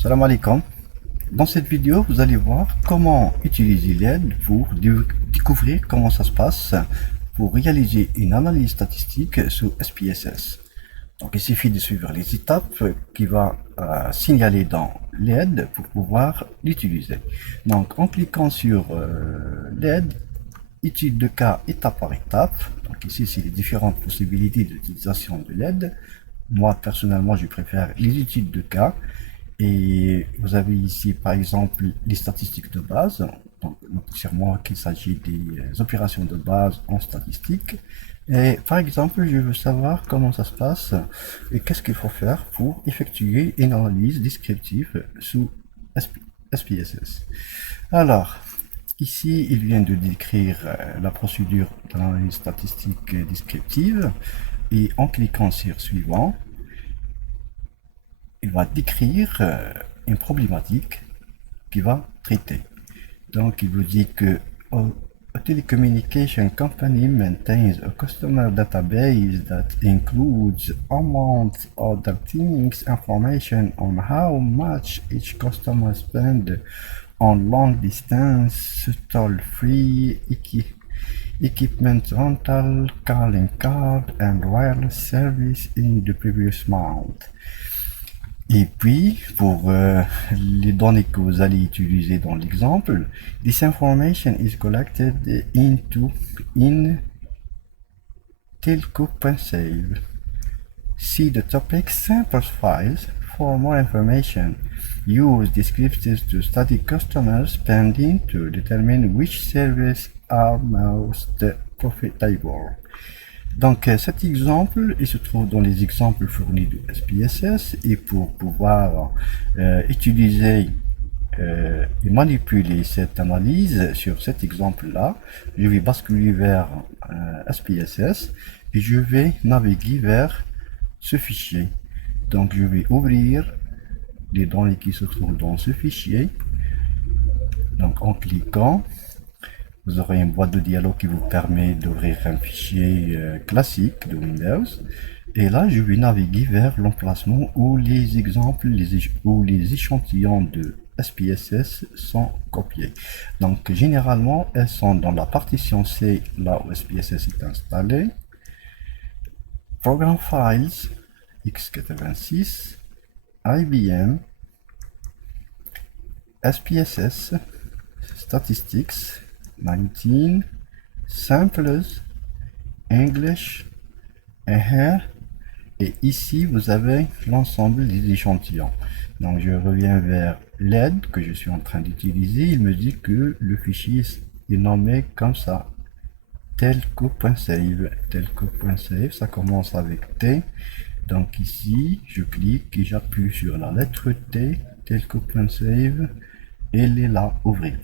Salam alaikum. Dans cette vidéo, vous allez voir comment utiliser l'aide pour découvrir comment ça se passe pour réaliser une analyse statistique sous SPSS. Donc il suffit de suivre les étapes qui va signaler dans l'aide pour pouvoir l'utiliser. Donc en cliquant sur l'aide, étude de cas étape par étape. Donc ici, c'est les différentes possibilités d'utilisation de l'aide. Moi, personnellement, je préfère les études de cas. Et vous avez ici, par exemple, les statistiques de base. Donc, sûrement qu'il s'agit des opérations de base en statistique. Et par exemple, je veux savoir comment ça se passe et qu'est-ce qu'il faut faire pour effectuer une analyse descriptive sous SPSS. Alors, ici, il vient de décrire la procédure d'analyse statistique descriptive. Et en cliquant sur suivant, il va décrire une problématique qu'il va traiter. Donc, il vous dit que a telecommunication company maintains a customer database that includes, among other things, information on how much each customer spend on long distance, toll-free, equipment rental, calling card, and wireless service in the previous month. Et puis, pour les données que vous allez utiliser dans l'exemple, this information is collected in telco.save. See the topic samples files for more information. Use descriptives to study customer spending to determine which services are most profitable. Donc cet exemple, il se trouve dans les exemples fournis de SPSS et pour pouvoir utiliser et manipuler cette analyse sur cet exemple-là, je vais basculer vers SPSS et je vais naviguer vers ce fichier. Donc je vais ouvrir les données qui se trouvent dans ce fichier. Donc en cliquant, vous aurez une boîte de dialogue qui vous permet d'ouvrir un fichier classique de Windows. Et là, je vais naviguer vers l'emplacement où les exemples, où les échantillons de SPSS sont copiés. Donc, généralement, elles sont dans la partition C, là où SPSS est installé. Program Files, x86, IBM, SPSS, Statistics, 19, Samples, English, and Here. Et ici, vous avez l'ensemble des échantillons. Donc, je reviens vers l'aide que je suis en train d'utiliser. Il me dit que le fichier est nommé comme ça. Telco.save. Telco.save, ça commence avec T. Donc ici, je clique et j'appuie sur la lettre T. Telco.save. Elle est là, ouvrir.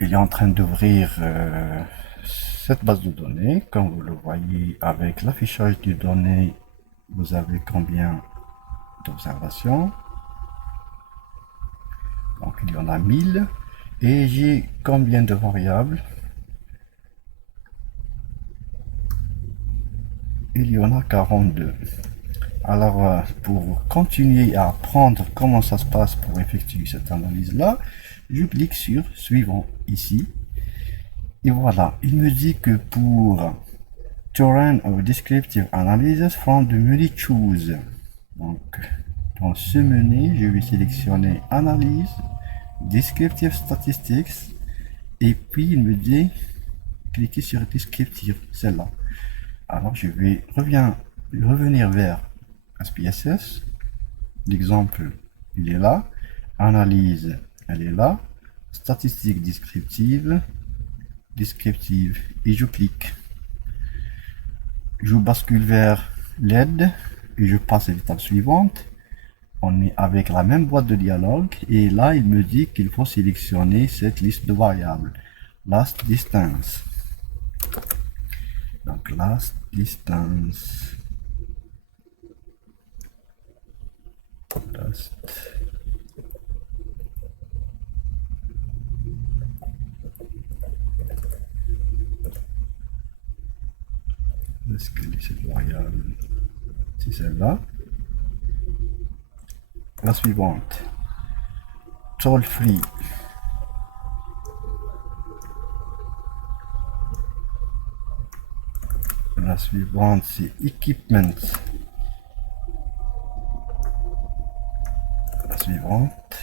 Il est en train d'ouvrir cette base de données. Comme vous le voyez avec l'affichage des données, vous avez combien d'observations? Donc il y en a 1000. Et j'ai combien de variables? Il y en a 42. Alors pour continuer à apprendre comment ça se passe pour effectuer cette analyse-là, je clique sur suivant ici. Et voilà, il me dit que pour to run a descriptive analysis from the menu choose. Donc, dans ce menu, je vais sélectionner analyse, descriptive statistics, et puis il me dit cliquer sur descriptive, celle-là. Alors, je vais revenir vers SPSS. L'exemple, il est là. Analyse, elle est là. Statistique descriptive, et je clique. Je bascule vers l'aide et je passe à l'étape suivante. On est avec la même boîte de dialogue et là il me dit qu'il faut sélectionner cette liste de variables. Last distance. Donc last distance. Last. Est-ce que cette variable, c'est celle-là? La suivante, toll free. La suivante, c'est equipment. La suivante,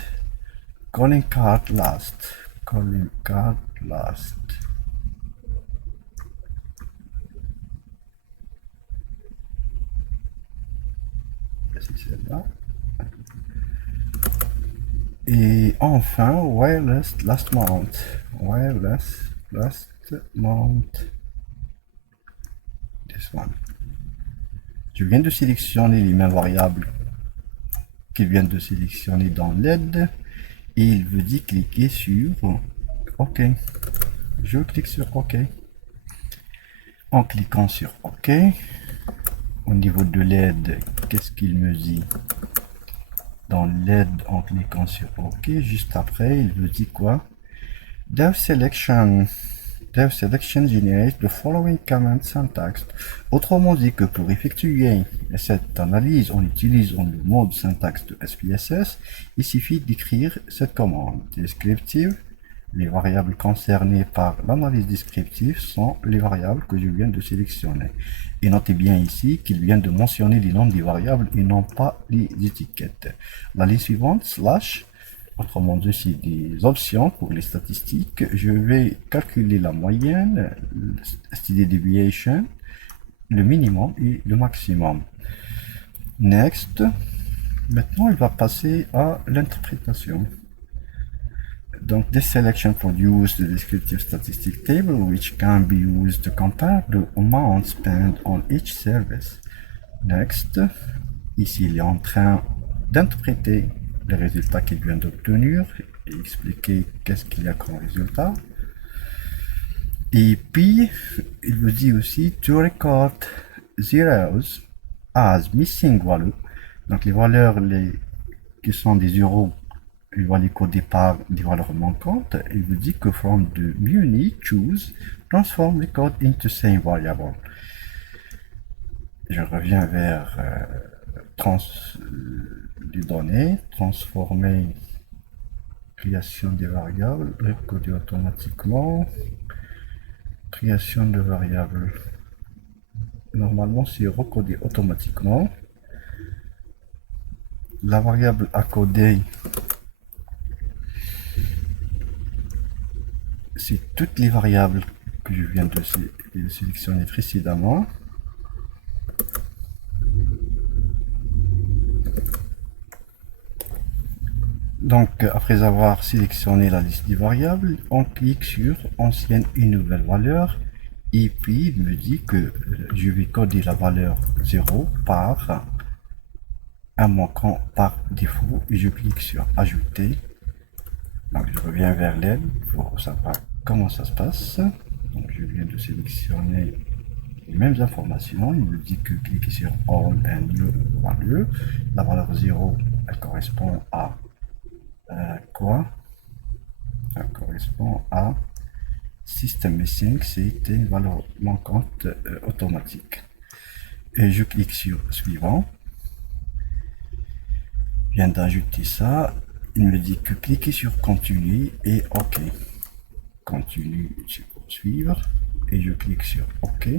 calling card last. Calling card last. C'est celle-là. Et enfin, wireless last mount. Wireless last mount. This one. Je viens de sélectionner les mêmes variables qu'il vient de sélectionner dans l'aide. Et il veut dire cliquer sur OK. Je clique sur OK. En cliquant sur OK, au niveau de l'aide, qu'est-ce qu'il me dit? Dans l'aide, en cliquant sur OK, juste après, il veut dire quoi? Dev selection generates the following command syntax. Autrement dit que pour effectuer cette analyse, on utilise le mode syntaxe de SPSS. Il suffit d'écrire cette commande descriptive. Les variables concernées par l'analyse descriptive sont les variables que je viens de sélectionner. Et notez bien ici qu'il vient de mentionner les noms des variables et non pas les étiquettes. La ligne suivante, slash, autrement dit, c'est des options pour les statistiques. Je vais calculer la moyenne, standard deviation, le minimum et le maximum. Next. Maintenant, il va passer à l'interprétation. Donc, this selection produces the descriptive statistic table which can be used to compare the amount spent on each service. Next. Ici, il est en train d'interpréter les résultats qu'il vient d'obtenir et expliquer qu'est-ce qu'il y a comme résultat. Et puis, il vous dit aussi to record zeros as missing value. Donc, les valeurs qui sont des zéros, il va les coder par des valeurs manquantes. Il vous dit que from the menu choose transform the code into same variable. Je reviens vers les données, transformer, création des variables, recoder automatiquement, création de variables. Normalement, c'est recodé automatiquement. La variable à coder, c'est toutes les variables que je viens de sélectionner précédemment. Donc, après avoir sélectionné la liste des variables, on clique sur ancienne et nouvelle valeur. Et puis, il me dit que je vais coder la valeur 0 par un manquant par défaut. Et je clique sur ajouter. Donc, je reviens vers l'aide pour savoir comment ça se passe. Donc, je viens de sélectionner les mêmes informations. Il me dit que cliquer sur all and new value. La valeur 0, elle correspond à quoi? Ça correspond à system missing, c'est une valeur manquante automatique. Et je clique sur suivant. Je viens d'ajouter ça. Il me dit que cliquer sur continuer et OK. Continue sur poursuivre et je clique sur OK.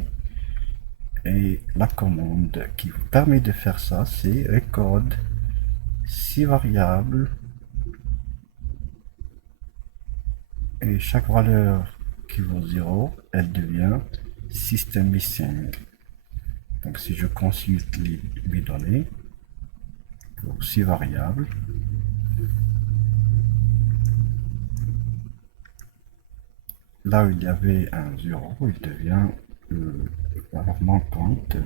Et la commande qui vous permet de faire ça, c'est record 6 variables. Et chaque valeur qui vaut 0, elle devient system missing. Donc si je consulte mes données pour 6 variables, là où il y avait un 0, il devient valeur manquante.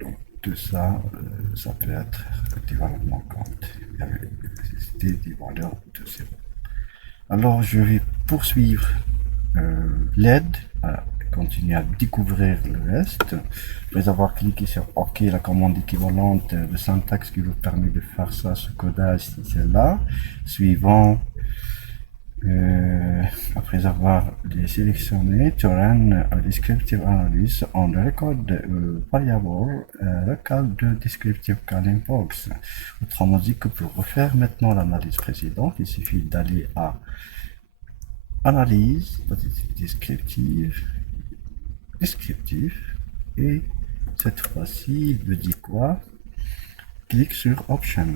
Donc tout ça, ça peut être des valeurs manquantes. C'était des valeurs de 0. Alors je vais poursuivre l'aide, continuer à découvrir le reste. Après avoir cliqué sur OK, la commande équivalente de syntaxe qui vous permet de faire ça, ce codage, c'est celle-là. Suivant, Après avoir les sélectionnés, to run a descriptive analysis on the record variable local de descriptive calling box. Autrement dit que pour refaire maintenant l'analyse précédente, il suffit d'aller à analyse, descriptive, et cette fois-ci, il me dit quoi? Clique sur Option.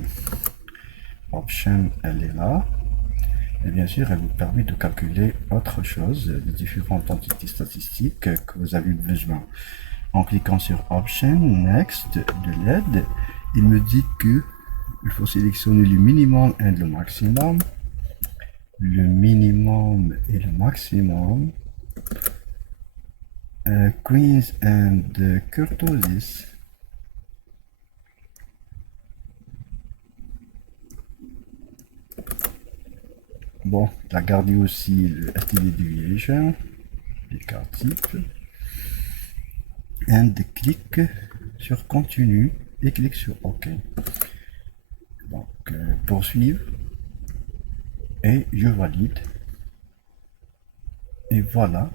Option, elle est là. Et bien sûr, elle vous permet de calculer autre chose, les différentes entités statistiques que vous avez besoin. En cliquant sur Option, Next de l'aide, il me dit que il faut sélectionner le minimum et le maximum. Le minimum et le maximum. Queens and Kurtosis. Bon, il a gardé aussi le STD deviation, l'écart type. Et clique sur continue et clique sur OK. Donc, poursuivre. Et je valide. Et voilà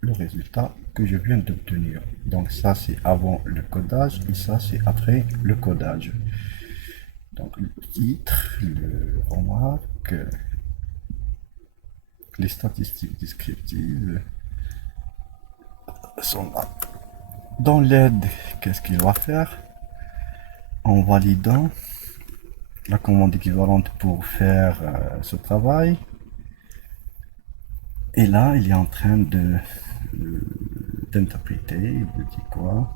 le résultat que je viens d'obtenir. Donc ça c'est avant le codage et ça c'est après le codage. Donc le titre, le remarque, les statistiques descriptives sont là. Dans l'aide, qu'est-ce qu'il va faire? En validant la commande équivalente pour faire ce travail. Et là, il est en train d'interpréter, il me dit quoi?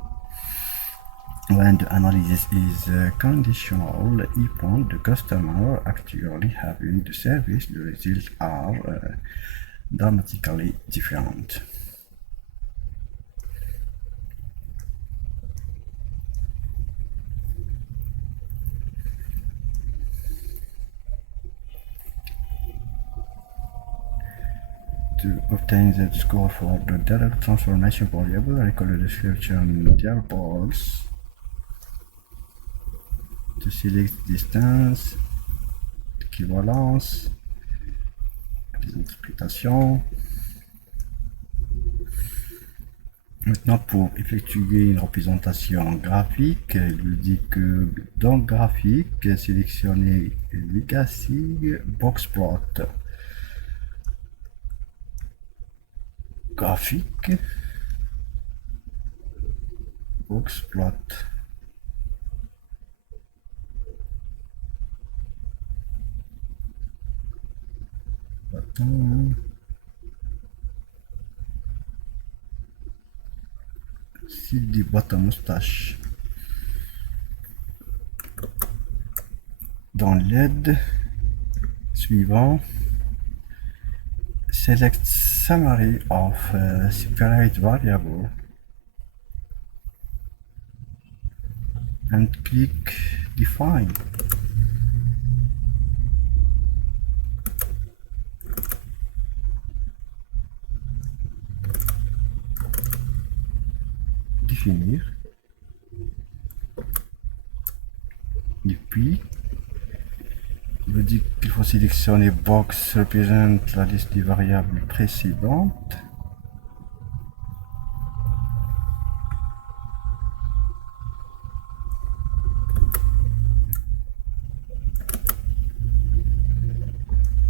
When the analysis is conditional upon the customer actually having the service, the results are dramatically different. To obtain the score for the direct transformation variable, recall the description dialbox to select distance, équivalence, les interprétations. Maintenant, pour effectuer une représentation graphique, il nous dit que dans graphique, sélectionnez Legacy Boxplot. Graphique, Boxplot. Attends. Site des boîtes à moustache. Dans l'aide suivant, select summary of separate variable and click define. Définir. Et puis, il me dit qu'il faut sélectionner box représente la liste des variables précédentes.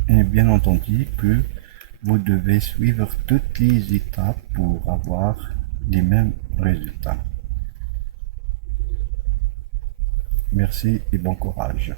Et bien entendu que vous devez suivre toutes les étapes pour avoir les mêmes résultats. Merci et bon courage.